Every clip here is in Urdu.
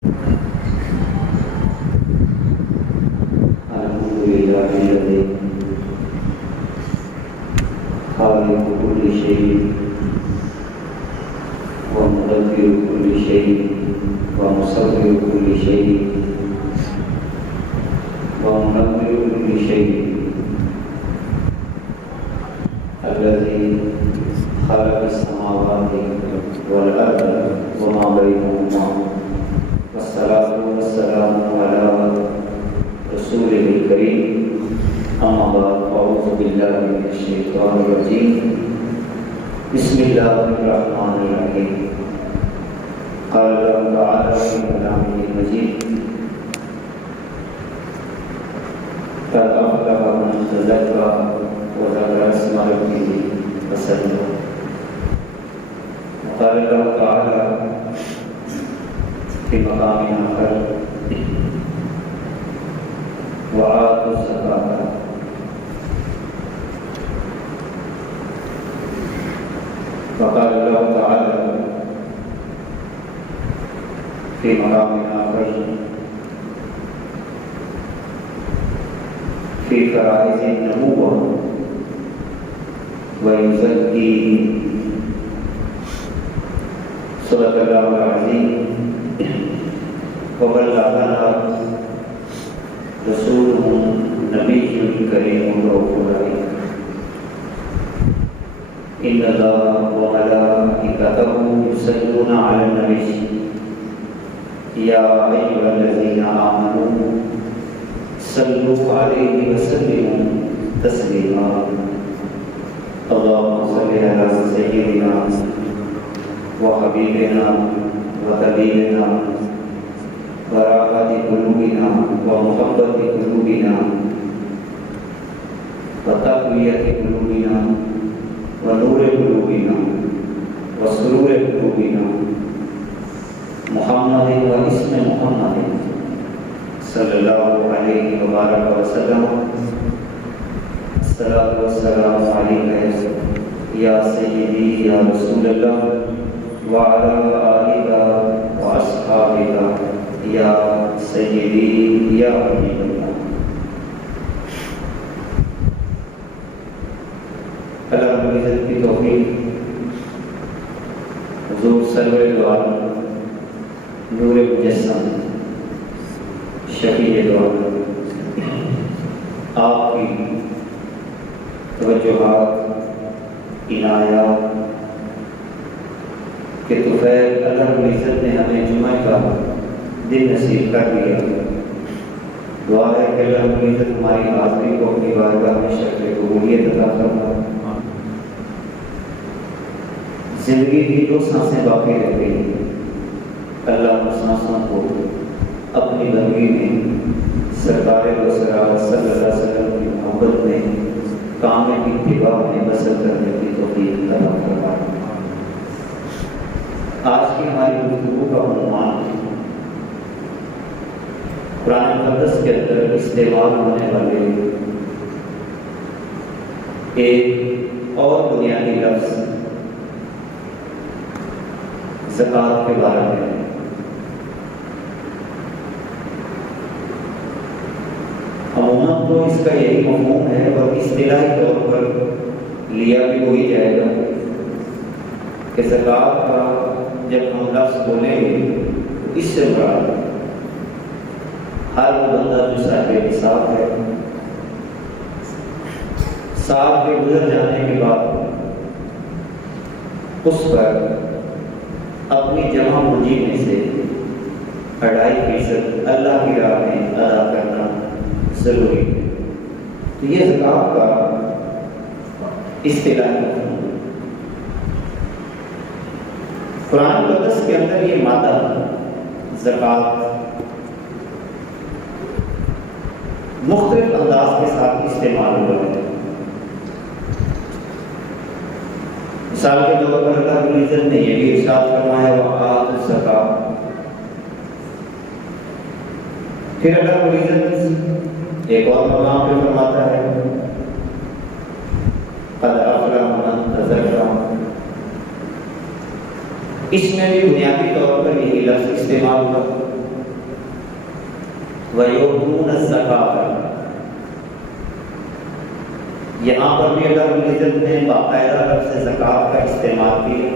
الحمد لله الذي خالق كل شيء ومدبر كل شيء ومصور كل شيء ومنور كل شيء الذي خلق السماوات والأرض وما بينهما والصلاة والسلام على رسوله الكريم أما بعد أعوذ بالله من الشيطان الرجيم بسم الله الرحمن الرحيم قال الله تعالى في كلامه المجيد قد أفلح من تزكى وذكر اسم ربه فصلى وقال الله تعالى في مقام آخر وآتوا الزكاة وقال الله تعالى في مقام آخر في فرائض النبوة ويزكيهم صدق الله العظيم وبلغنا رسوله نبي كريم رؤوف رحيم إن الله وملائكته يصلون على النبي يا أيها الذين آمنوا صلوا عليه وسلموا تسليما اللهم صل على سيدنا وحبيبنا وطبيبنا وراحة قلوبنا ومحبة قلوبنا وتقوية قلوبنا ونور قلوبنا وسرور قلوبنا محمد واسم محمد صلى الله عليه وبارك وسلم الصلاة والسلام عليك يا سيدي يا رسول الله وعلى آلك وأصحابك یا سیدی یا حبیب اللہ اللہ رب العزت کی توفیق حضور سرور دو عالم نور مجسم شفیع دو عالم آپ کی توجہات عنایات کہ طفیل اللہ رب العزت نے ہمیں جمعہ کا دن نصیب کر دیا دعا ہے کہ اللہ رب العزت ہماری حاضری کو اپنی بارگاہ میں شکل قبولیت عطا فرما زندگی کی دو سانسیں باقی رہ گئی اللہ ان سانسوں کو اپنی بندگی میں سرکار دو سراغ صلی اللہ علیہ وسلم کی محبت میں کامل اتباع میں بسر کرنے کی توفیق عطا فرما آج کی ہماری گفتگو کا عنوان قرآن مقدس کے اندر استعمال ہونے والے ایک اور بنیادی لفظ زکوٰۃ کے بارے میں عموماً تو اس کا یہی مفہوم ہے اور اصطلاحی طور پر لیا بھی وہی جائے گا کہ زکوٰۃ کا جب ہم لفظ بولیں گے تو اس سے مراد ہر وہ بندہ جو صاحب نصاب ہے سال کے گزر جانے کے بعد اس پر اپنی جمع پونجی میں سے 2.5% اللہ کی راہ میں ادا کرنا ضروری ہے تو یہ زکوٰۃ کا اصطلاحی قرآن مقدس کے اندر یہ مادہ زکوٰۃ مختلف انداز کے ساتھ استعمال ہوا ہے مثال کے طور پر اللہ رب العزت نے یہ بھی ارشاد فرمایا وآتوا الزکاۃ پھر اللہ رب العزت ایک اور مقام پہ فرماتا ہے قد افلح من تزکیٰ اس میں بھی بنیادی طور پر یہی لفظ استعمال ہوا وَيُؤْتُونَ الزَّكَاةَ، یہاں پر بھی اللہ رب العزت نے باقاعدہ لفظ زکوٰۃ کا استعمال کیا.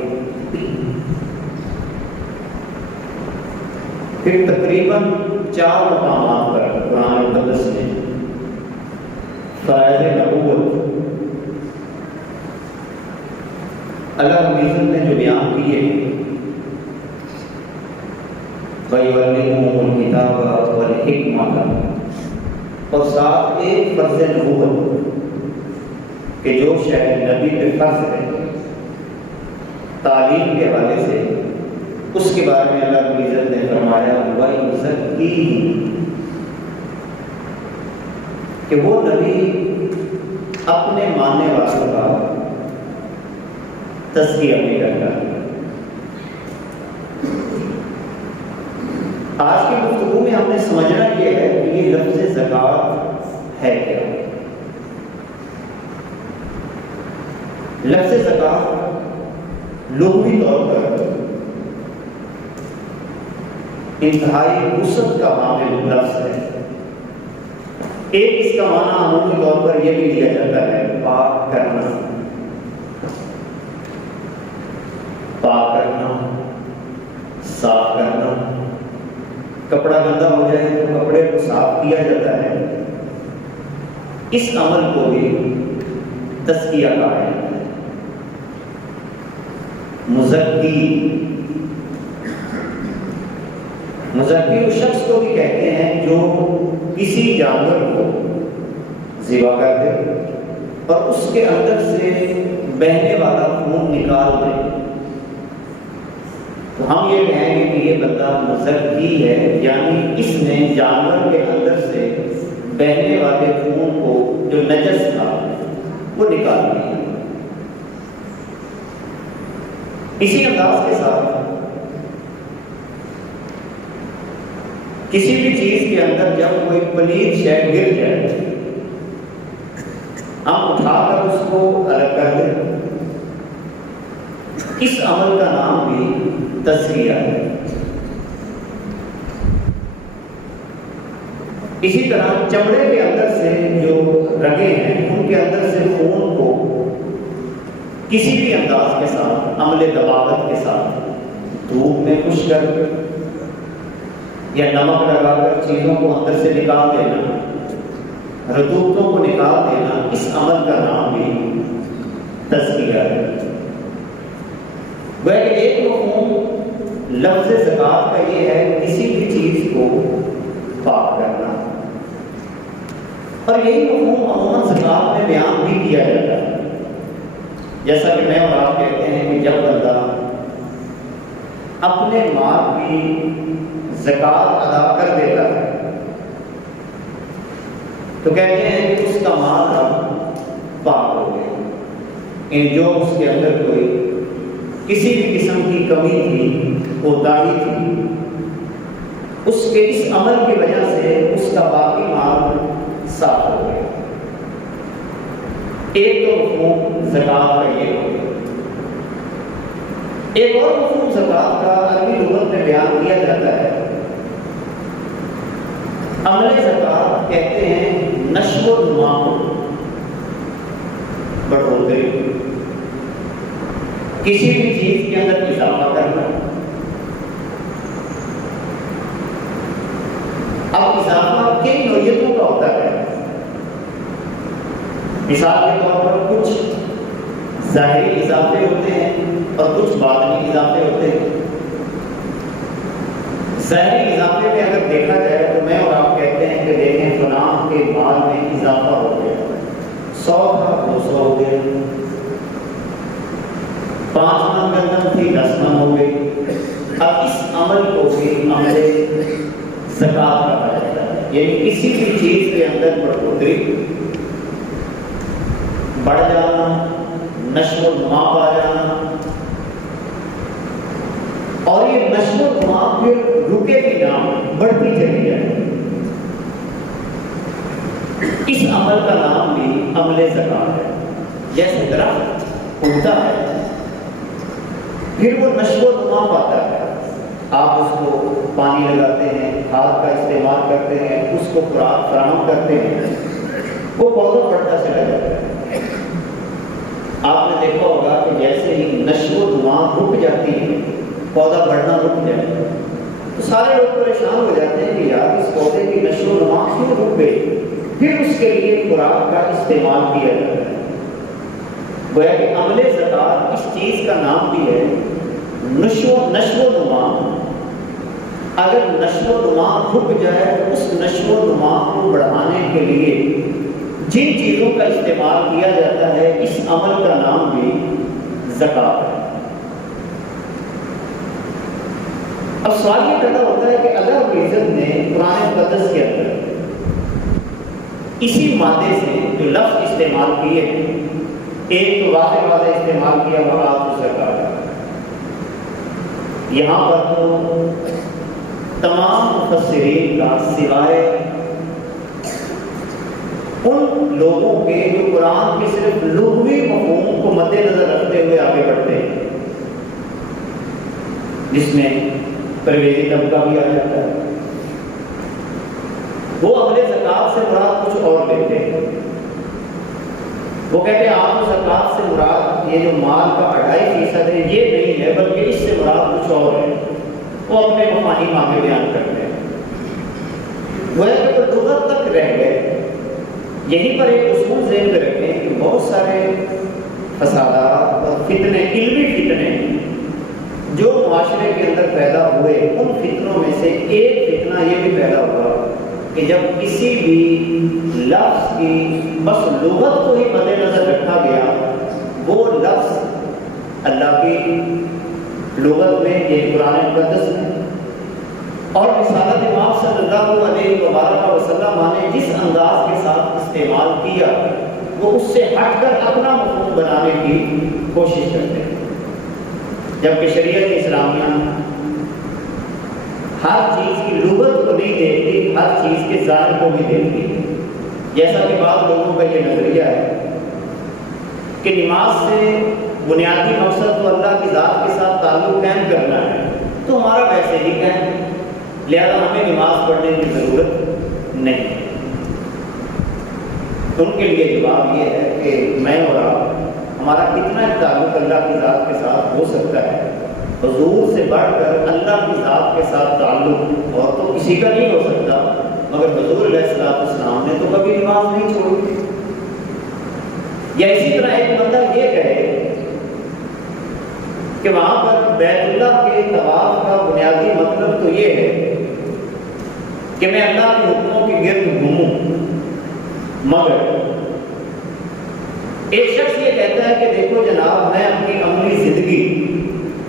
پھر تقریباً 4 مقامات پر قرآن مقدس میں فرائض نبوت اللہ رب العزت نے جو بیان کیے وَيُعَلِّمُهُمُ الْكِتَابَ وَالْحِکْمَةَ، اور ساتھ ایک فرض نبوت کہ جو شاید نبی پہ فرض ہے تعلیم کے حوالے سے، اس کے بارے میں اللہ رب العزت نے فرمایا وَيُزَكِّيهِمْ، کہ وہ نبی اپنے ماننے والوں کا تزکیہ بھی کرتا ہے. آج کی گفتگو میں ہم نے سمجھنا یہ ہے کہ یہ لفظ زکوٰۃ ہے کیا. لفظ زکوٰۃ لغوی طور پر انتہائی وسعت کا حامل لفظ ہے. ایک اس کا معنی عمومی طور پر یہ بھی لیا جاتا ہے پاک کرنا، پاک کرنا، صاف کرنا. کپڑا گندا ہو جائے تو کپڑے کو صاف کیا جاتا ہے. اس عمل کو بھی تزکیہ کہا ہے. مزکی اس شخص کو بھی کہتے ہیں جو کسی جانور کو ذبح کر دے اور اس کے اندر سے بہنے والا خون نکال دے. تو ہم یہ کہیں گے کہ یہ بندہ مزکی ہے، یعنی اس نے جانور کے اندر سے بہنے والے خون کو جو نجس تھا وہ نکال دیا. اسی انداز کے ساتھ کسی بھی چیز کے اندر جب کوئی پلید شے گر جائے ہم اٹھا کر اس کو الگ کر دیں. اس عمل کا نام بھی تزکیہ ہے. اسی طرح چمڑے کے اندر سے جو رگیں ہیں ان کے اندر سے خون کو کسی بھی انداز کے ساتھ عمل دباغت کے ساتھ دھوپ میں خشک کر یا نمک لگا کر چیزوں کو اندر سے نکال دینا، رطوبتوں کو نکال دینا، اس عمل کا نام بھی تزکیہ ہے. وہ ایک مفہوم لفظ زکوٰۃ کا یہ ہے کسی بھی چیز کو پاک کرنا، اور یہی مفہوم عموماً زکوٰۃ میں بیان بھی کیا جاتا ہے. جیسا کہ میں اور آپ کہتے ہیں کہ جب بندہ اپنے مال کی زکوٰۃ ادا کر دیتا ہے تو کہتے ہیں کہ اس کا مال اب پاک ہو گیا. جو اس کے اندر کوئی کسی بھی قسم کی کمی تھی، کوتاہی تھی، اس کے اس عمل کی وجہ سے اس کا باقی مال صاف ہو گیا. ایک تو مفہوم زکوٰۃ کا یہ ہو گیا. ایک اور مفہوم زکوٰۃ کا عربی لغت میں بیان کیا جاتا ہے. عمل زکوٰۃ کہتے ہیں نشو و نما کو، بڑھوتری، کسی بھی چیز کے اندر اضافہ کرنا. اب اضافہ کئی نوعیتوں کا ہوتا ہے. مثال کے طور پر کچھ ظاہری اضافے ہوتے ہیں اور کچھ باطنی اضافے ہوتے ہیں. ظاہری اضافے میں اگر دیکھا جائے تو میں اور آپ کہتے ہیں کہ دیکھیں فلاں کے مال میں اضافہ ہو گیا، 100 تھا 200 ہو گیا، 5 من گندم تھی 10 من ہو گئی. اب اس عمل کو بھی عمل زکوٰۃ کہا جاتا ہے. یعنی کسی بھی چیز کے اندر بڑھوتری، بڑھ جانا، نشو و نما پا جانا، اور یہ نشو و نما پھر رکے بھی نہ، بڑھتی چلی جائے. اس عمل کا نام بھی عمل زکوٰۃ ہے. جیسے درخت اگتا ہے پھر وہ نشو و نما پاتا ہے، آپ اس کو پانی لگاتے ہیں، کھاد کا استعمال کرتے ہیں، اس کو خوراک فراہم کرتے ہیں، وہ پودا بڑھتا چلا جاتا ہے۔ آپ نے دیکھا ہوگا کہ جیسے ہی نشو و نما رک جاتی ہے، پودا بڑھنا رک جائے تو سارے لوگ پریشان ہو جاتے ہیں کہ یار اس پودے کی نشو و نما کیوں رک گئی؟ پھر اس کے لیے خوراک کا استعمال کیا جاتا ہے۔ گویا کہ عمل زکوٰۃ اس چیز کا نام بھی ہے نشو و نما۔ اگر نشو و نما رک جائے تو اس نشو و نما کو بڑھانے کے لیے جن چیزوں کا استعمال کیا جاتا ہے اس عمل کا نام بھی زکوٰۃ ہے۔ اب سوال یہ پیدا ہوتا ہے کہ اگر عزت نے قرآن مقدس کے اندر اسی مادے سے جو لفظ استعمال کیے ہیں، ایک تو واضح استعمال کیا وآتوا الزکاۃ، یہاں پر تو تمام مفسرین کا سوائے ان لوگوں کے جو قرآن کے صرف لغوی مفہوم کو مد نظر رکھتے ہوئے آگے بڑھتے ہیں، جس میں پرویزی طبقہ بھی آ جاتا ہے، وہ عمل زکوٰۃ سے مراد کچھ اور لیتے ہیں۔ وہ کہتے ہیں آپ زکوٰۃ سے مراد یہ جو مال کا 2.5% ہے یہ نہیں ہے، بلکہ اس سے مراد کچھ اور ہے۔ وہ اپنے مفاہیم آگے بیان کرتے ہیں۔ وہ لغت تک رہ گئے۔ یہیں پر ایک اصول ذہن میں رکھیں کہ بہت سارے فسادات اور فتنے، علمی فتنے جو معاشرے کے اندر پیدا ہوئے، ان فتنوں میں سے ایک فتنہ یہ بھی پیدا ہوا کہ جب کسی بھی لفظ کی بس لغت کو ہی مد نظر رکھا گیا، وہ لفظ اللہ کی لغت میں، یہ قرآن مقدس میں اور رسالت امام صلی اللہ علیہ وسلم نے جس انداز کے ساتھ استعمال کیا، وہ اس سے ہٹ کر اپنا مفہوم بنانے کی کوشش کرتے ہیں، جبکہ شریعت اسلامیہ ہر چیز کی لغت کو نہیں دیکھتی، ہر چیز کے ظاہر کو بھی دیکھتی۔ جیسا کہ بعض لوگوں کا یہ نظریہ ہے کہ نماز سے بنیادی مقصد تو اللہ کی ذات کے ساتھ تعلق قائم کرنا ہے، تو ہمارا ویسے ہی قائم ہے، لہذا ہمیں نماز پڑھنے کی ضرورت نہیں۔ ان کے لیے جواب یہ ہے کہ میں اور آپ، ہمارا کتنا تعلق اللہ کی ذات کے ساتھ ہو سکتا ہے؟ حضور سے بڑھ کر اللہ کی ذات کے ساتھ تعلق اور تو کسی کا نہیں ہو سکتا، مگر حضور علیہ السلام نے تو کبھی نماز نہیں چھوڑی۔ یا اسی طرح ایک بندہ یہ کہے کہ وہاں پر بیت اللہ کے طواف کا بنیادی مطلب تو یہ ہے کہ میں اللہ کے حکموں کے گرد گھوموں، مگر ایک شخص یہ کہتا ہے کہ دیکھو جناب، میں اپنی عملی زندگی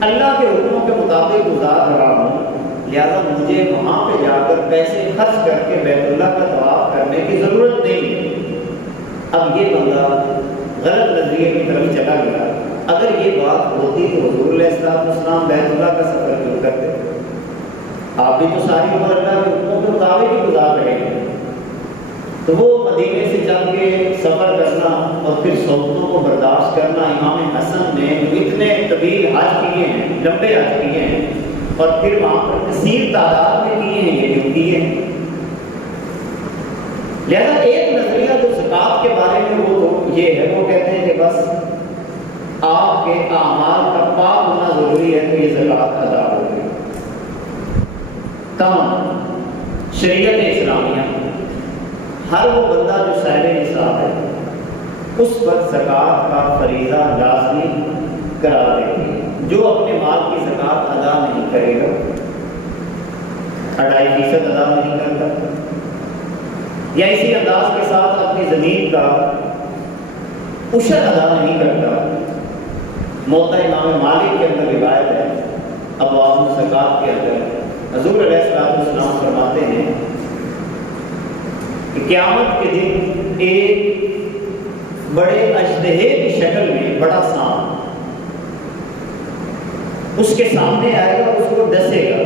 اللہ کے حکموں کے مطابق گزار رہا ہوں، لہذا مجھے وہاں پہ جا کر پیسے خرچ کر کے بیت اللہ کا طواف کرنے کی ضرورت نہیں۔ اب یہ بندہ غلط نظریے کی طرف چلا گیا۔ اگر یہ بات ہوتی تو حضور علیہ السلام بیت اللہ کا سفر کیوں کرتے؟ آپ بھی تو ساری عمر اللہ کے حکموں کے مطابق ہی گزار رہے ہیں۔ تو وہ مدینے سے چل کے سفر کرنا اور پھر صحبتوں کو برداشت کرنا، امام حسن نے جو اتنے طویل حج کیے ہیں، لمبے حج کیے ہیں، اور پھر وہاں پر کثیر تعداد میں کیے ہیں، یہ جو کیے ہیں۔ لہذا ایک نظریہ جو زکوٰۃ کے بارے میں وہ تو یہ ہے، وہ کہتے ہیں کہ بس آپ کے اعمال کا پاک ہونا ضروری ہے تو یہ زکوٰۃ ادا ہوگی۔ تمام شریعت اسلامیہ ہر وہ بندہ جو صاحب نصاب ہے اس پر زکوٰۃ کا فریضہ لازمی قرار دیتی ہے۔ جو اپنے مال کی زکوٰۃ ادا نہیں کرے گا، 2.5% ادا نہیں کرتا، یا اسی انداز کے ساتھ اپنی زمین کا عشر ادا نہیں کرتا، موطا امام مالک کے اندر روایت ہے، ابواب الزکوٰۃ کے اندر حضور علیہ السلام فرماتے ہیں کہ قیامت کے دن ایک بڑے اژدہے کی شکل میں بڑا سانپ اس کے سامنے آئے گا، اس کو ڈسے گا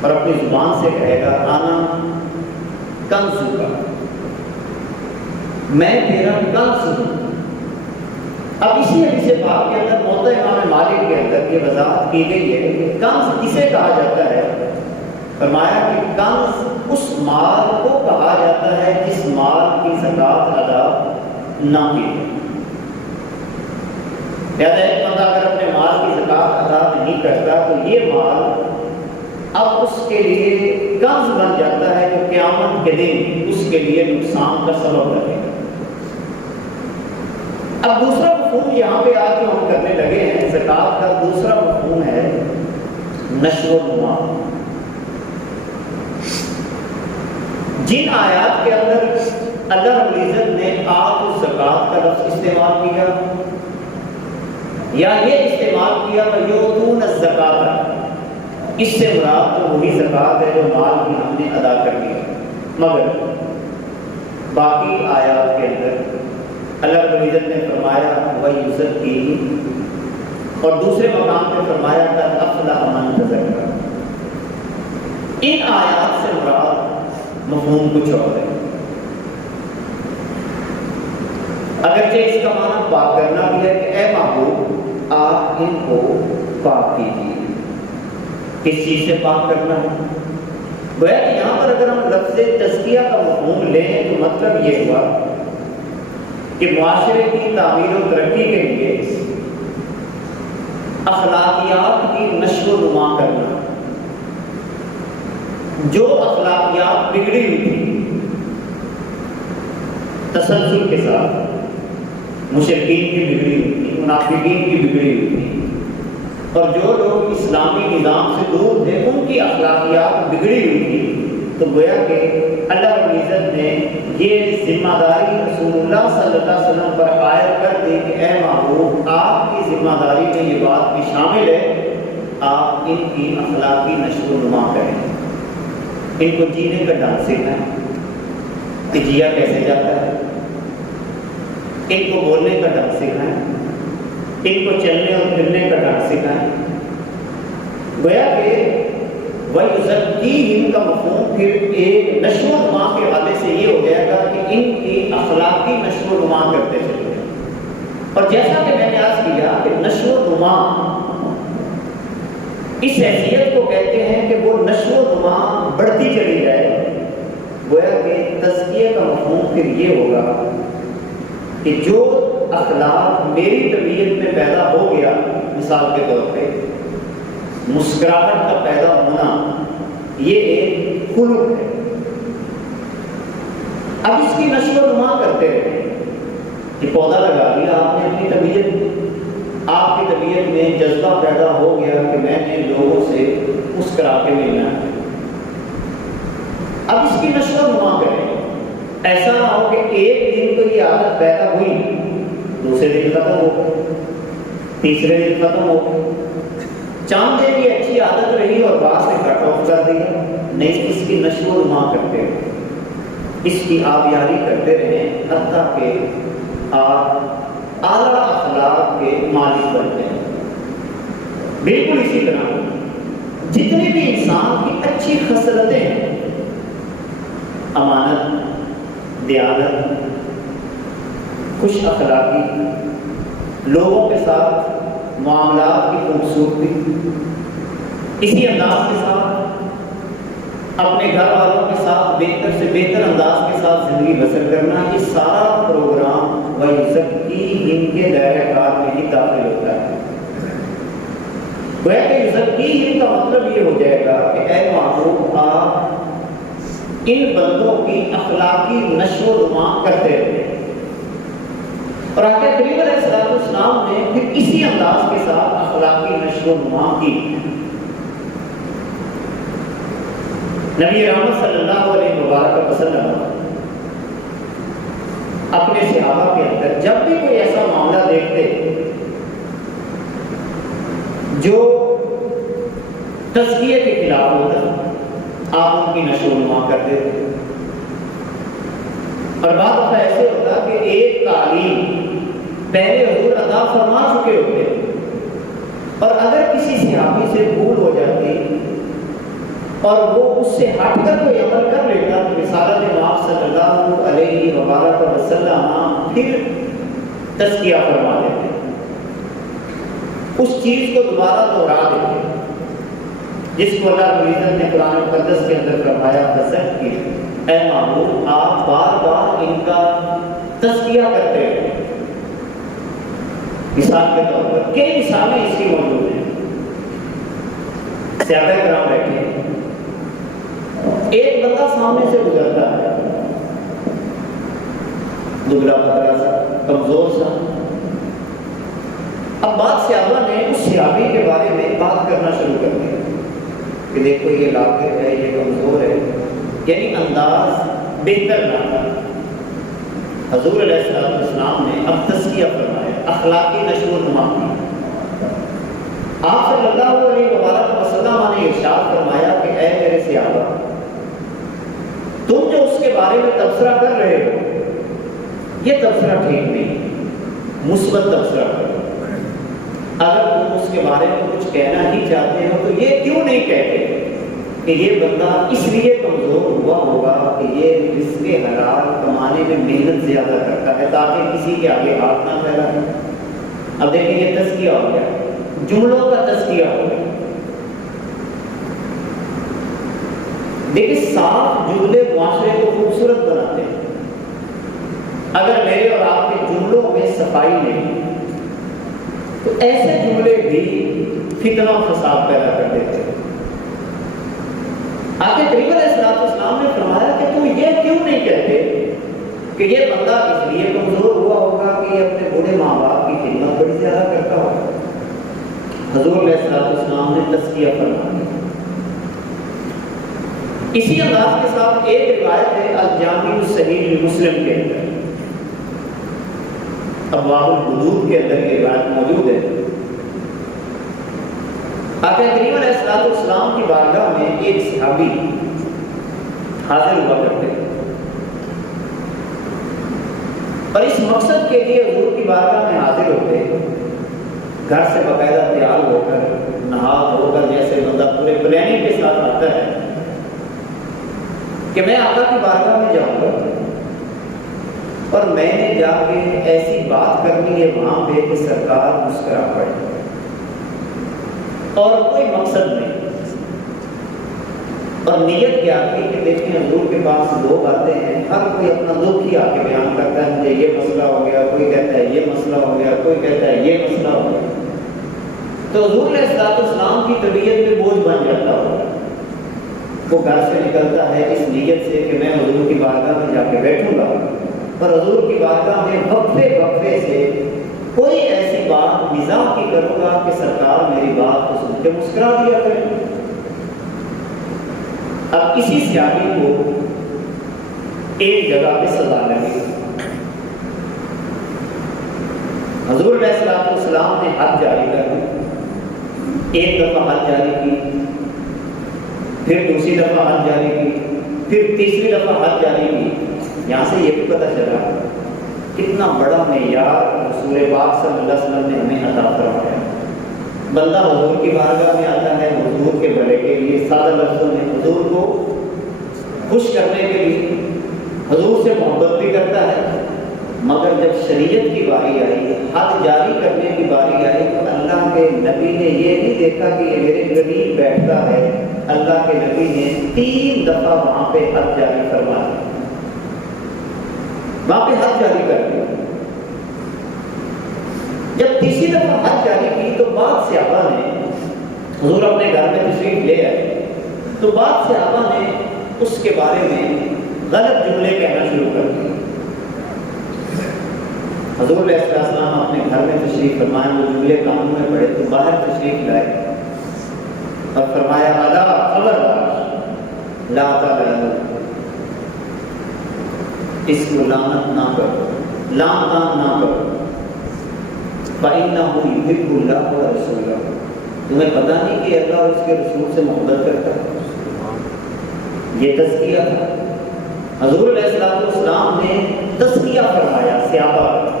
اور اپنی زبان سے کہے گا آنا کنز کا، میں تیرا کنز ہوں، اب اسی حدیث پاک کے اندر موطا امام مالک کے اندر یہ وضاحت کی گئی ہے کہ کنز کسے کہا جاتا ہے. فرمایا کہ کنز اس مال کو کہا جاتا ہے جس مال کی زکوٰۃ ادا نہ کی جائے. لہٰذا ایک بندہ اگر اپنے مال کی زکوٰۃ ادا نہیں کرتا تو یہ مال اب اس کے لیے کنز بن جاتا ہے جو قیامت کے دن اس کے لیے نقصان کا سبب بنے. اب دوسرا مفہوم یہاں پہ آ کے ہم کرنے لگے ہیں. زکوٰۃ کا دوسرا مفہوم ہے نشو و نما. جن آیات کے اندر اللہ رب العزت نے آتوا الزکوٰۃ کا لفظ استعمال کیا یا یہ استعمال کیا یؤتون الزکوٰۃ، اس سے مراد تو وہی زکوٰۃ ہے جو مال کی ہم نے ادا کر دی ہے. مگر باقی آیات کے اندر اللہ رب العزت نے فرمایا وَيُزَكِّيهِمْ اور دوسرے مقام پہ فرمایا قَدْ أَفْلَحَ مَنْ تَزَكَّىٰ. ان آیات سے مراد مفہوم کچھ اور ہے. اگرچہ اس کا معنی پاک کرنا بھی ہے کہ اے محبوب آپ ان کو پاک کیجیے. کس چیز سے پاک کرنا ہے؟ گویا کہ یہاں پر اگر ہم لفظ تزکیہ کا مفہوم لیں تو مطلب یہ ہوا کہ معاشرے کی تعمیر و ترقی کے لیے اخلاقیات کی نشو و نما کرنا. جو اخلاقیات بگڑی ہوئی تھی تسلسل کے ساتھ، مشرکین کی بگڑی ہوئی تھی، منافقین کی بگڑی ہوئی تھی، اور جو لوگ اسلامی نظام سے دور تھے ان کی اخلاقیات بگڑی ہوئی تھی، تو گویا کہ اللہ رب العزت نے یہ ذمہ داری رسول اللہ صلی اللہ علیہ وسلم پر عائد کر دی کہ اے محبوب آپ کی ذمہ داری میں یہ بات بھی شامل ہے، آپ ان کی اخلاقی نشو و نما کریں، ان کو جینے کا ڈھنگ سکھائیں کہ جیا کیسے جاتا ہے، ان کو بولنے کا ڈھنگ سکھائیں، ان کو چلنے اور پھرنے کا ڈھنگ سکھائیں. گویا کہ وَيُزَكِّيهِمْ کا مفہوم پھر ایک نشو و نما کے حوالے سے یہ ہو جائے گا کہ ان کی اخلاقی نشو و نما کرتے چلے. اور جیسا کہ میں نے عرض کیا کہ نشو و نما اس حیثیت کو کہتے ہیں کہ وہ نشو و نما بڑھتی چلی جائے. گویا کہ تزکیہ کا مفہوم پھر یہ ہوگا کہ جو اخلاق میری طبیعت میں پیدا ہو گیا، مثال کے طور پہ مسکراہٹ کا پیدا ہونا، یہ ایک خلق ہے. اب اس کی نشو و نما کرتے رہے. یہ پودا لگا لیا آپ نے اپنی طبیعت، آپ کی طبیعت میں جذبہ پیدا ہو گیا کہ میں نے لوگوں سے مسکرا کے ملنا ہے. اب اس کی نشو و نما کریں. ایسا نہ ہو کہ ایک دن تو یہ عادت پیدا ہوئی، دوسرے دن ختم ہو، تیسرے دن ختم ہو، چاند دن کی اچھی عادت رہی اور بعد سے کٹ آف کر دیا. نہیں، اس کی نشو و نما کرتے رہے، اس کی آبیاری کرتے رہے، حتیٰ کہ آپ اعلیٰ اخلاق کے مالک بنتے ہیں. بالکل اسی طرح جتنی بھی انسان کی اچھی خصلتیں ہیں، امانت، دیانت، خوش اخلاقی، لوگوں کے ساتھ معاملات کی خوبصورتی، اسی انداز کے ساتھ اپنے گھر والوں کے ساتھ بہتر سے بہتر انداز کے ساتھ زندگی بسر کرنا، یہ سارا پروگرام وَيُزَكِّيهِمْ کے دائرہ کار میں ہی داخل ہوتا ہے. گویا کہ یُزَكِّيهِمْ کا مطلب یہ ہو جائے گا کہ اے محبوب آپ ان بندوں کی اخلاقی نشو و نما کرتے رہے. اور آقا کریم علیہ السلام نے پھر اسی انداز کے ساتھ اخلاقی نشو و نما کی. نبی رحمت صلی اللہ علیہ مبارک وسلم اپنے صحابہ کے اندر جب بھی کوئی ایسا معاملہ دیکھتے جو تزکیے کے خلاف ہوتا، آپ ان کی نشو و نما کرتے تھے. اور بعض دفعہ ایسے ہوتا کہ ایک تعلیم پہلے حضور ادا فرما چکے ہوتے، اور اگر کسی صحابی سے بھول ہو جاتی اور وہ اس سے ہٹ کر کوئی عمل کر لیتا تو رسالت مآب صلی اللہ علیہ وسلم پھر تزکیہ فرما دیتے. اس چیز کو دوبارہ دوہرا دیتے ہیں جس کو اللہ رب العزت نے قرآن مقدس کے اندر فرمایا فذکر اے محبوب آپ بار بار ان کا تذکیہ کرتے ہیں۔ مثال کے طور پر کئی مثالیں اس کی موجود ہیں۔ صحابہ کرام بیٹھے ہیں، ایک بندہ سامنے سے گزرتا ہے، دبلا پتلا سا، کمزور سا۔ اب بعض صحابہ نے اس صحابی کے بارے میں بات کرنا شروع کر دیا کہ دیکھو یہ لاغر ہے، یہ کمزور ہے، یعنی انداز بہتر نہ تھا۔ حضور علیہ السلام نے اب تزکیہ فرمایا، اخلاقی نشو و نما کی۔ آپ صلی اللہ علیہ وسلم نے ارشاد فرمایا کہ اے میرے صحابہ، تم جو اس کے بارے میں تبصرہ کر رہے ہو یہ تبصرہ ٹھیک نہیں، مثبت تبصرہ کرو۔ اگر تم اس کے بارے میں کچھ کہنا ہی چاہتے ہو تو یہ کیوں نہیں کہتے کہ یہ بندہ اس لیے کمزور ہوا ہوگا کہ یہ رزق حلال کمانے میں محنت زیادہ کرتا ہے تاکہ کسی کے آگے ہاتھ نہ پھیلائے۔ اب دیکھیں یہ تزکیہ ہو گیا، جملوں کا تزکیہ ہو گیا۔ دیکھیں صاف جملے معاشرے کو خوبصورت بناتے ہیں۔ اگر میرے اور آپ کے جملوں میں صفائی نہیں تو ایسے جملے بھی فتنہ و فساد پیدا کر دیتے ہیں۔ آقا کریم علیہ السلام نے فرمایا کہ تم یہ کیوں نہیں کہتے کہ یہ بندہ اس لیے کمزور ہوا ہوگا کہ یہ اپنے بوڑھے ماں باپ کی خدمت بڑی زیادہ کرتا ہوگا۔ حضور علیہ السلام نے تزکیہ فرمایا۔ اسی انداز کے ساتھ ایک روایت ہے الجامع الصحیح مسلم کے اندر، ابواب الحدود کے اندر یہ روایت موجود ہے۔ آقا کریم علیہ السلام کی بارگاہ میں ایک صحابی حاضر ہوا کرتے ہیں اور اس مقصد کے لیے حضور کی بارگاہ میں حاضر ہوتے ہیں، گھر سے باقاعدہ تیار ہو کر نہا دھو کر جیسے بندہ پورے پلاننگ کے ساتھ آتا ہے کہ میں آقا کی بارگاہ میں جاؤں گا اور میں نے جا کے ایسی بات کرنی ہے وہاں پہ کہ سرکار مسکرا پڑے، اور کوئی مقصد نہیں۔ اور نیت کیا تھی کہ دیکھیں حضور کے پاس لوگ آتے ہیں، ہر کوئی اپنا دکھ ہی آ کے بیان کرتا ہے، مجھے یہ مسئلہ ہو گیا، کوئی کہتا ہے یہ مسئلہ ہو گیا، کوئی کہتا ہے یہ مسئلہ ہو گیا۔ تو حضور علیہ السلام کی طبیعت میں بوجھ بن جاتا ہوگا، وہ گھر سے نکلتا ہے اس نیت سے کہ میں حضور کی بارگاہ میں جا کے بیٹھوں گا اور حضور کی بارگاہ میں وقفے سے کوئی ایسی بات مزاح کی کروں گا کہ سرکار میری بات کو سن کے مسکرا دیا کریں۔ اب اسی صحابی کو ایک جگہ پہ سزا لگی۔ حضور علیہ السلام نے حد جاری کر دی، ایک دفعہ حد جاری کی، پھر دوسری دفعہ حد جاری کی، پھر تیسری دفعہ حد جاری کی۔ یہاں سے یہ بھی پتہ چلا کتنا بڑا معیار رسول پاک صلی اللہ علیہ وسلم نے ہمیں عطا فرمایا۔ بندہ حضور کی بارگاہ میں آتا ہے حضور کے بھلے کے لیے، سادہ لفظوں میں حضور کو خوش کرنے کے لیے، حضور سے محبت بھی کرتا ہے، مگر جب شریعت کی باری آئی، حد جاری کرنے کی باری آئی تو اللہ کے نبی نے یہ نہیں دیکھا کہ یہ میرے قریب بیٹھتا ہے، اللہ کے نبی نے 3 دفعہ وہاں پہ حد جاری فرما دی، وہاں پہ حد جاری کر دی۔ جب تیسری دفعہ حد جاری کی تو بعض صحابہ نے، حضور اپنے گھر میں تشریف لے آئے تو بعض صحابہ نے اس کے بارے میں غلط جملے کہنا شروع کر دیے۔ حضور علیہ السلام اپنے گھر میں تشریف فرمائے، وہ جملے کانوں میں پڑے تو باہر تشریف لائے اور فرمایا الا خبردار لا تعلم، اس کو لعنت نہ کرو، لعنت نہ کرو، فإنه يحب الله ورسوله، تمہیں پتہ نہیں کہ اللہ اور اس کے رسول سے محبت کرتا ہے۔ یہ تزکیہ تھا۔ حضور علیہ السلام نے تزکیہ فرمایا صحابہ کا،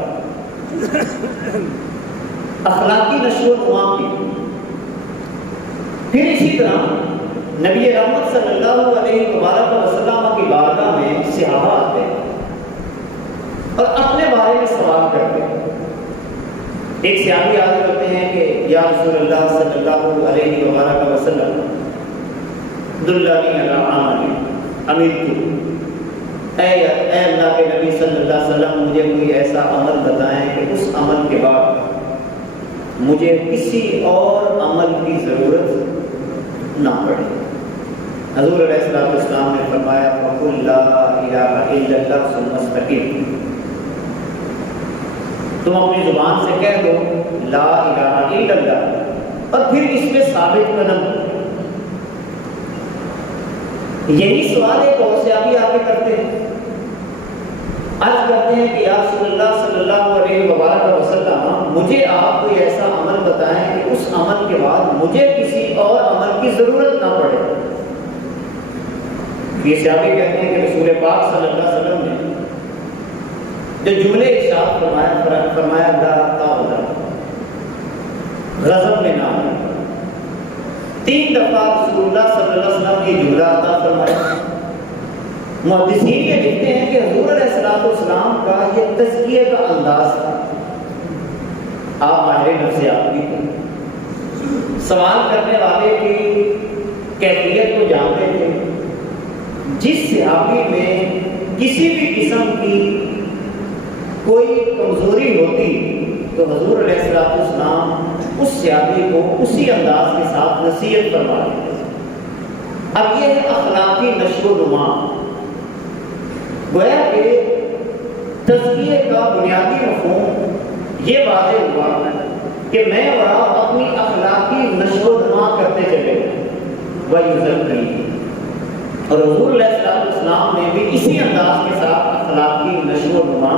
اخلاقی نشو و نما کی۔ پھر اسی طرح نبی رحمت صلی اللہ علیہ وسلم کی بارگاہ میں صحابہ آتے ہیں اور اپنے بارے میں سوال کرتے ہیں۔ ایک صحابی حاضر ہوتے ہیں کہ یا رسول اللہ صلی اللہ علیہ وآلہ وسلم دلنی علی عمل عملت، اے اللہ کے نبی صلی اللہ علیہ وسلم مجھے کوئی ایسا عمل بتائیں کہ اس عمل کے بعد مجھے کسی اور عمل کی ضرورت نہ پڑے۔ حضور علیہ السلام نے فرمایا فَقُلْ لَا إِلَهَ إِلَّا اللَّهُ ثُمَّ اسْتَقِمْ، تم اپنی زبان سے کہہ دو لا الہ الا اللہ اور پھر اس میں ثابت قدم۔ یہی سوال ایک اور سے آگے کرتے ہیں، آج کرتے ہیں کہ یا رسول اللہ صلی اللہ علیہ وآلہ وسلم مجھے آپ کوئی ایسا عمل بتائیں کہ اس عمل کے بعد مجھے کسی اور عمل کی ضرورت نہ پڑے۔ یہ صحابی کہتے ہیں کہ رسول پاک صلی اللہ علیہ وسلم نے جو جملے ارشاد فرمایا اللہ تعالی غضب میں نہ آئے، 3 دفعہ رسول اللہ صلی اللہ علیہ وسلم یہ جملہ عطا فرمایا۔ محدثین یہ لکھتے ہیں کہ حضور علیہ السلام کا یہ تزکیہ کا انداز تھا۔ آپ ماہر نفسیات بھی تھے، سوال کرنے والے کی کیفیت کو جانتے تھے۔ جس صحابی میں کسی بھی قسم کی کوئی کمزوری ہوتی تو حضور علیہ السلام اس صحابی کو اسی انداز کے ساتھ نصیحت فرما دیتے۔ اب یہ ہے اخلاقی نشو و نما۔ گویا کہ تزکیے کا بنیادی مفہوم یہ واضح ہوا کہ میں اور آپ اپنی اخلاقی نشو و نما کرتے چلے وَيُزَكِّي، اور حضور علیہ السلام نے بھی اسی انداز کے ساتھ اخلاقی نشو و نما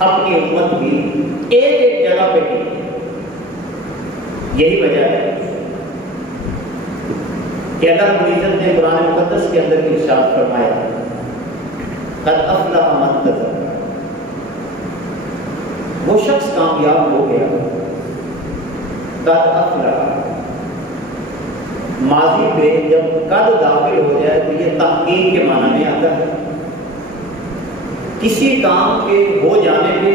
اپنی امت کی ایک جگہ پہ کی۔ یہی وجہ ہے کہ اللہ رب العزت نے قرآن مقدس کے اندر ارشاد فرمایا قد افلح من تزکیٰ، وہ شخص کامیاب ہو گیا۔ قد افلح ماضی پہ جب قد داخل ہو جائے تو یہ تحقیق کے معنی میں آتا ہے۔ کسی کام کے ہو جانے پہ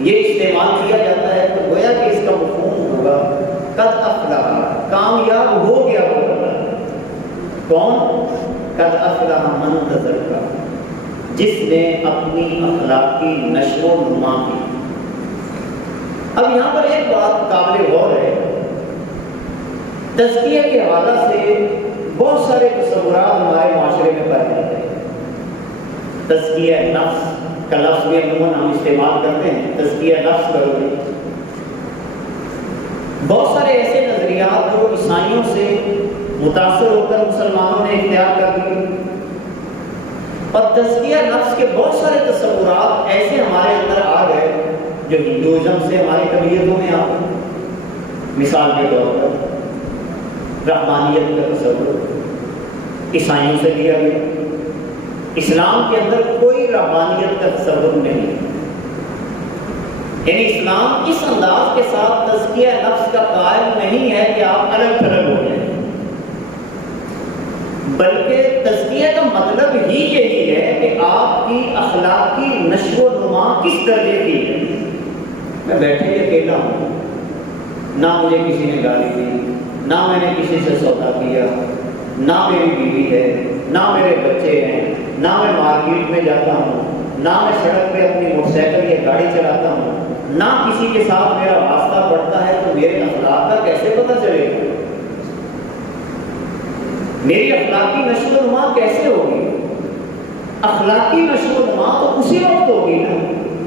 یہ استعمال کیا جاتا ہے تو گویا کہ اس کا مفہوم ہوگا قد افلح، کامیاب ہو گیا وہ بندہ۔ کون؟ قد افلح من تزکیٰ، جس نے اپنی اخلاقی نشو و نما کی۔ اب یہاں پر ایک بات قابل غور ہے، تزکیہ کے حوالے سے بہت سارے تصورات ہمارے معاشرے میں پائے جاتے ہیں۔ تزکیہ نفس کا لفظ بھی عموماً ہم استعمال کرتے ہیں، تزکیہ نفس کرو گے۔ بہت سارے ایسے نظریات جو عیسائیوں سے متاثر ہو کر مسلمانوں نے اختیار کر لیے، اور تزکیہ نفس کے بہت سارے تصورات ایسے ہمارے اندر آ گئے جو ہندوازم سے ہماری طبیعتوں میں آتے ہیں۔ مثال کے طور پر رحمانیت کا تصور عیسائیوں سے لیا گیا، اسلام کے اندر کوئی رحمانیت کا تصور نہیں، یعنی اسلام اس انداز کے ساتھ تزکیہ نفس کا قائل نہیں ہے کہ آپ الگ تھلگ ہو جائیں، بلکہ تزکیہ کا مطلب ہی یہی ہے کہ آپ کی اخلاقی نشو و نما کس درجے کی ہے۔ میں بیٹھے اکیلا ہوں، نہ مجھے کسی نے گالی دی، نہ میں نے کسی سے سودا کیا، نہ میری بیوی ہے، نہ میرے بچے ہیں، نہ میں مارکیٹ میں جاتا ہوں، نہ میں سڑک پہ اپنی موٹر سائیکل یا گاڑی چلاتا ہوں، نہ کسی کے ساتھ میرا واسطہ پڑتا ہے، تو میرے اخلاق کا کیسے پتہ چلے گا؟ میری اخلاقی نشو و نما کیسے ہوگی؟ اخلاقی نشو و نما تو اسی وقت ہوگی نا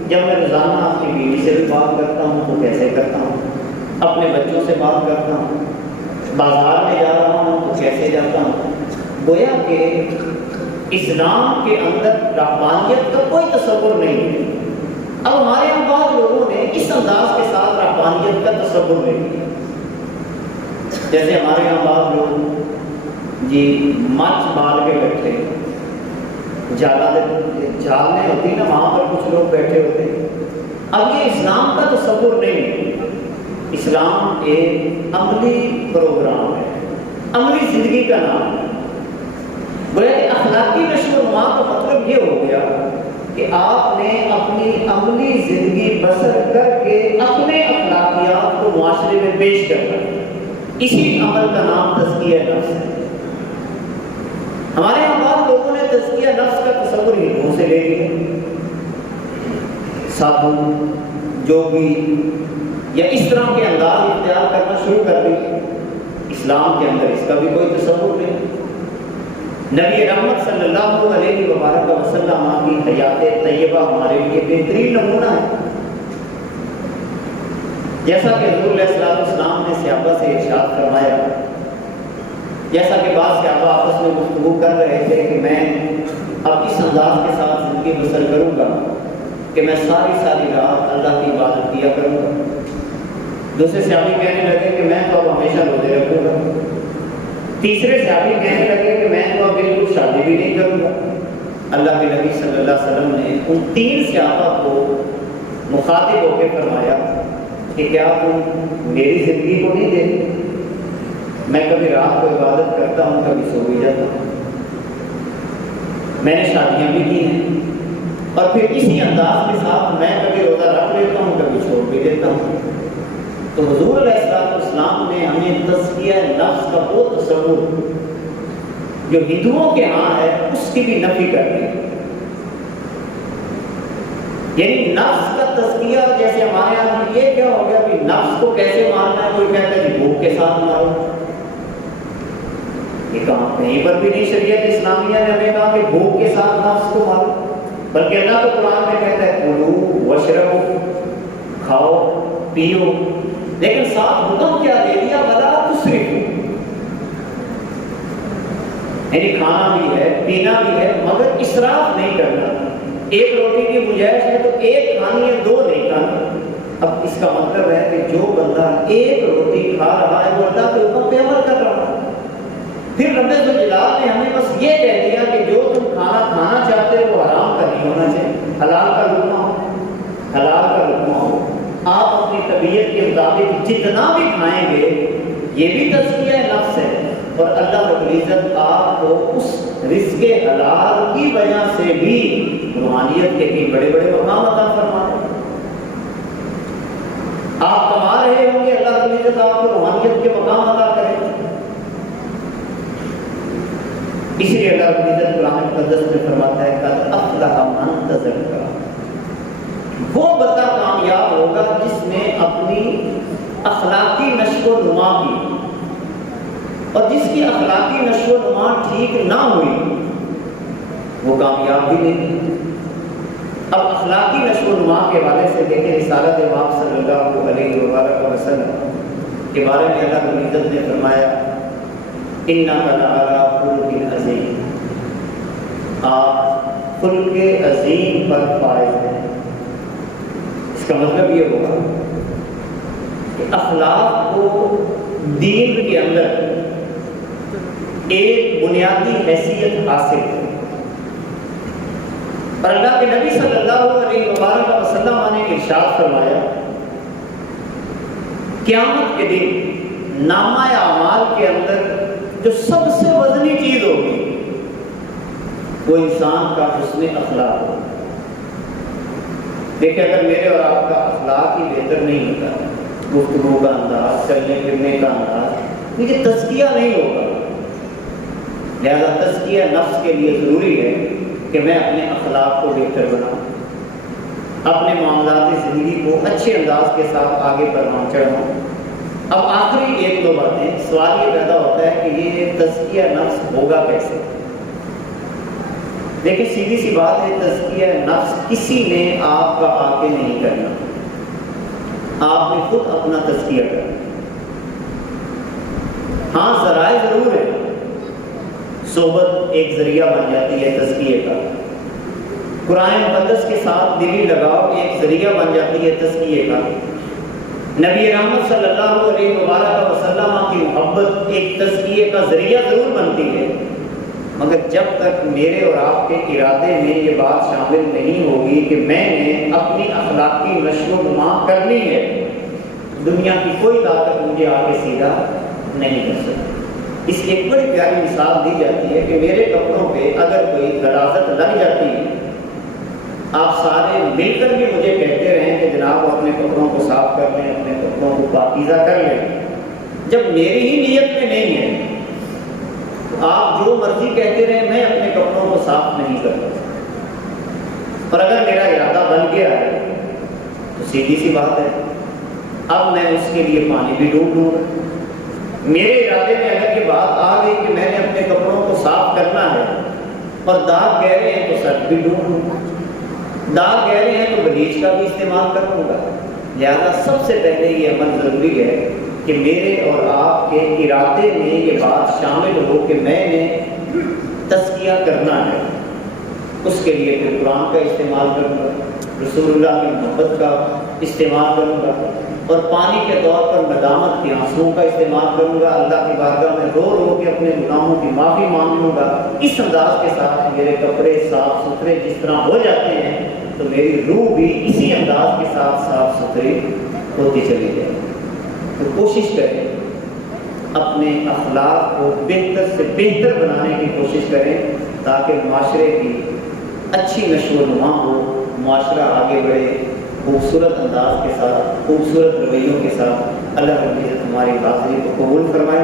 جب میں روزانہ اپنی بیوی سے بھی بات کرتا ہوں تو کیسے کرتا ہوں، اپنے بچوں سے بات کرتا ہوں، بازار میں جا رہا ہوں تو کیسے جاتا ہوں۔ گویا کہ اسلام کے اندر رحمانیت کا کوئی تصور نہیں ہے۔ اب ہمارے یہاں بعض لوگوں نے اس انداز کے ساتھ رحمانیت کا تصور نہیں کیا، جیسے ہمارے یہاں بعض لوگ جی مچھ مال کے بیٹھے، جالنے ہوتی نا وہاں پر کچھ لوگ بیٹھے ہوتے ہیں۔ اب یہ اسلام کا تصور نہیں ہے، اسلام ایک عملی پروگرام ہے، عملی زندگی کا نام ہے۔ گویا کہ اخلاقی نشو و نما کا مطلب یہ ہو گیا کہ آپ نے اپنی عملی زندگی بسر کر کے اپنے اخلاقیات کو معاشرے میں پیش کرنا، اسی عمل کا نام تزکیہ نفس ہے۔ ہمارے یہاں بعض لوگوں نے تزکیہ نفس کا تصور ہندوؤں سے لے لیا، سادھو جوگی یا اس طرح کے انداز اختیار کرنا شروع کر دیے۔ اسلام کے اندر اس کا بھی کوئی تصور نہیں۔ نبی رحمت صلی اللہ علیہ وآلہ وسلم کی حیات طیبہ ہمارے لیے بہترین نمونہ ہے۔ جیسا کہ حضور علیہ السلام نے صحابہ سے ارشاد فرمایا، جیسا کہ بعض صحابہ آپس میں گفتگو کر رہے تھے کہ میں اب اس انداز کے ساتھ زندگی بسر کروں گا کہ میں ساری رات اللہ کی عبادت کیا کروں گا۔ دوسرے صحابی کہنے لگے کہ میں تو اب ہمیشہ روزے رکھوں گا۔ تیسرے صحابی کہنے لگے کہ میں تو اب بالکل شادی بھی نہیں کروں گا۔ اللہ کے نبی صلی اللہ علیہ وسلم نے ان تین صحابہ کو مخاطب ہو کے فرمایا کہ کیا تم میری زندگی کو نہیں دیکھتے؟ میں کبھی رات کو عبادت کرتا ہوں، کبھی سو بھی جاتا ہوں، میں نے شادیاں بھی کی ہیں، اور پھر اسی انداز کے ساتھ میں کبھی روزہ رکھ لیتا ہوں، کبھی چھوڑ بھی دیتا ہوں۔ تو حضور علیہ السلام نے ہمیں تزکیہ نفس کا وہ تصور جو ہندوؤں کے ہاں ہے اس کی بھی نفی کر دی۔ یعنی نفس کا تزکیہ جیسے ہمارے یہاں یہ کیا ہو گیا کہ نفس کو کیسے مارنا ہے؟ کوئی کہتا ہے کہ بھوک کے ساتھ مارو۔ یہ کہیں پر بھی نہیں شریعت اسلامیہ نے ہمیں کہا کہ بھوک کے ساتھ نفس کو مارو، بلکہ اللہ تو قرآن میں کہتا ہے کلو وشربو، کھاؤ پیو، لیکن ساتھ حکم کیا دے دیا؟ ولا تسرفوا، یعنی کھانا بھی ہے پینا بھی ہے مگر اسراف نہیں کرنا۔ ایک روٹی کی گنجائش ہے تو ایک کھانی ہے، دو نہیں کھانی۔ اب اس کا مطلب ہے کہ جو بندہ ایک روٹی کھا رہا ہے وہ اللہ کے حکم پہ عمل کر رہا ہے۔ پھر رب ذوالجلال نے ہمیں بس یہ کہہ دیا کہ جو تم کھانا چاہتے ہو وہ حرام کا نہیں ہونا چاہیے، حلال کا لقمہ ہو، حلال کا لقمہ ہو۔ آپ اپنی طبیعت کے مطابق جتنا بھی کھائیں گے یہ بھی تزکیہ نفس ہے، اور اللہ رب العزت آپ کو اس رزق حلال کی وجہ سے بھی روحانیت کے کئی بڑے بڑے مقام عطا فرمائے۔ آپ کما رہے ہوں گے، اللہ رب العزت آپ کو روحانیت کے مقام عطا کرے۔ اس لیے اللہ رب العزت قرآن مقدس میں فرماتا ہے قد افلح من تزکیٰ، وہ بندہ کامیاب ہوگا جس نے اپنی اخلاقی نشو و نما کی، اور جس کی اخلاقی نشو و نما ٹھیک نہ ہوئی وہ کامیاب بھی نہیں۔ اب اخلاقی نشو و نما کے حوالے سے دیکھیں رسالت امام صلی اللہ علیہ وآلہ وسلم کے بارے میں اللہ رب العزت نے فرمایا اِنَّكَ لَعَلَىٰ خُلُقٍ عَظِيمٍ، آپ خلق عظیم پر فائز ہیں۔ اس کا مطلب یہ ہوگا کہ اخلاق کو دین کے اندر ایک بنیادی حیثیت حاصل ہے، اور اللہ کے نبی صلی اللہ علیہ وآلہ وسلم نے ارشاد فرمایا قیامت کے دن نامہ اعمال کے اندر جو سب سے وزنی چیز ہوگی وہ انسان کا حسن اخلاق ہوگا۔ دیکھیں اگر میرے اور آپ کا اخلاق ہی بہتر نہیں ہوتا، گفتگو کا انداز، چلنے پھرنے کا انداز، مجھے تزکیہ نہیں ہوگا۔ لہذا تزکیہ نفس کے لیے ضروری ہے کہ میں اپنے اخلاق کو بہتر بناؤں، اپنے معاملات زندگی کو اچھے انداز کے ساتھ آگے پروان چڑھاؤں۔ اب آخری ایک دو باتیں، سوال یہ پیدا ہوتا ہے کہ یہ تزکیہ نفس ہوگا کیسے؟ دیکھیں سیدھی سی بات ہے، تزکیہ نفس کسی نے آپ کا آ کے نہیں کرنا، آپ نے خود اپنا تزکیہ کرنا۔ ہاں ذرائع ضرور ہے، صحبت ایک ذریعہ بن جاتی ہے تزکیے کا، قرآن مقدس کے ساتھ دلی لگاؤ ایک ذریعہ بن جاتی ہے تزکیے کا، نبی رحمت صلی اللہ علیہ وآلہ وسلم کی محبت ایک تزکیے کا ذریعہ ضرور بنتی ہے، مگر جب تک میرے اور آپ کے ارادے میں یہ بات شامل نہیں ہوگی کہ میں نے اپنی اخلاقی نشو و نما کرنی ہے، دنیا کی کوئی طاقت مجھے آگے سیدھا نہیں کر سکتی۔ اس کی ایک بڑی پیاری مثال دی جاتی ہے کہ میرے کپڑوں پہ اگر کوئی غلاظت لگ جاتی ہے آپ سارے مل کر بھی مجھے کہتے رہیں کہ جناب اپنے کپڑوں کو صاف کر لیں، اپنے کپڑوں کو پاکیزہ کر لیں، جب میری ہی نیت میں نہیں ہے تو آپ جو مرضی کہتے رہیں، میں اپنے کپڑوں کو صاف نہیں کرتا۔ اور اگر میرا ارادہ بن گیا ہے تو سیدھی سی بات ہے، اب میں اس کے لیے پانی بھی ڈوب دوں گا۔ میرے ارادے میں اگر یہ بات آ گئی کہ میں نے اپنے کپڑوں کو صاف کرنا ہے اور داغ گہرے ہیں تو سر بھی ڈوب دوں گا، داغ گہرے ہیں تو بلیچ کا بھی استعمال کروں گا۔ لہذا سب سے پہلے یہ عمل ضروری ہے کہ میرے اور آپ کے ارادے میں یہ بات شامل ہو کہ میں نے تزکیہ کرنا ہے۔ اس کے لیے پھر قرآن کا استعمال کروں گا، رسول اللہ کی محبت کا استعمال کروں گا، اور پانی کے طور پر ندامت کے آنسوؤں کا استعمال کروں گا۔ اللہ کی بارگاہ میں رو رو کے اپنے گناہوں کی معافی مانگ لوں گا۔ اس انداز کے ساتھ میرے کپڑے صاف ستھرے جس طرح ہو جاتے ہیں تو میری روح بھی اسی انداز کے ساتھ صاف ستھری ہوتی چلی جائے۔ تو کوشش کریں اپنے اخلاق کو بہتر سے بہتر بنانے کی کوشش کریں تاکہ معاشرے کی اچھی نشو و نما ہو، معاشرہ آگے بڑھے، خوبصورت انداز کے ساتھ، خوبصورت رویوں کے ساتھ۔ اللہ رب العزت ہماری حاضری کو قبول فرمائے۔